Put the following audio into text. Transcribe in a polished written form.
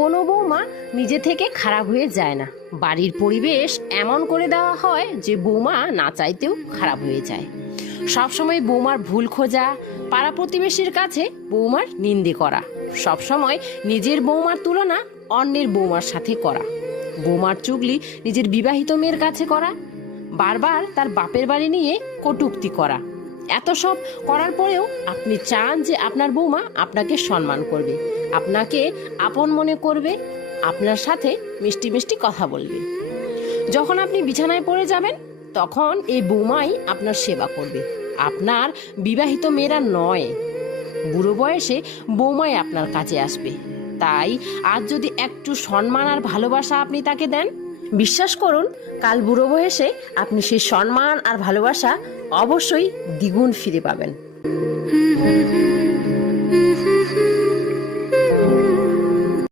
কোনো বৌমা নিজে থেকে খারাপ হয়ে যায় না। বাড়ির পরিবেশ এমন করে দেওয়া হয় যে বৌমা না চাইতেও খারাপ হয়ে যায়। সবসময় বৌমার ভুল খোঁজা, পাড়া প্রতিবেশীর কাছে বৌমার নিন্দে করা, সবসময় নিজের বৌমার তুলনা অন্যের বৌমার সাথে করা, বৌমার চুগলি নিজের বিবাহিত মেয়ের কাছে করা, বারবার তার বাপের বাড়ি নিয়ে কটূক্তি করা, এত সব করার পরেও আপনি চান যে আপনার বৌমা আপনাকে সম্মান করবে, আপনাকে আপন মনে করবে, আপনার সাথে মিষ্টি মিষ্টি কথা বলবে। যখন আপনি বিছানায় পড়ে যাবেন তখন এই বৌমাই আপনার সেবা করবে, আপনার বিবাহিত মেয়েরা নয়। বুড়ো বয়সে বৌমাই আপনার কাছে আসবে। তাই আজ যদি একটু সম্মান আর ভালোবাসা আপনি তাকে দেন, বিশ্বাস করুন কাল বুড়ো বয়সে আপনি সেই সম্মান আর ভালোবাসা অবশ্যই দ্বিগুণ ফিরে পাবেন।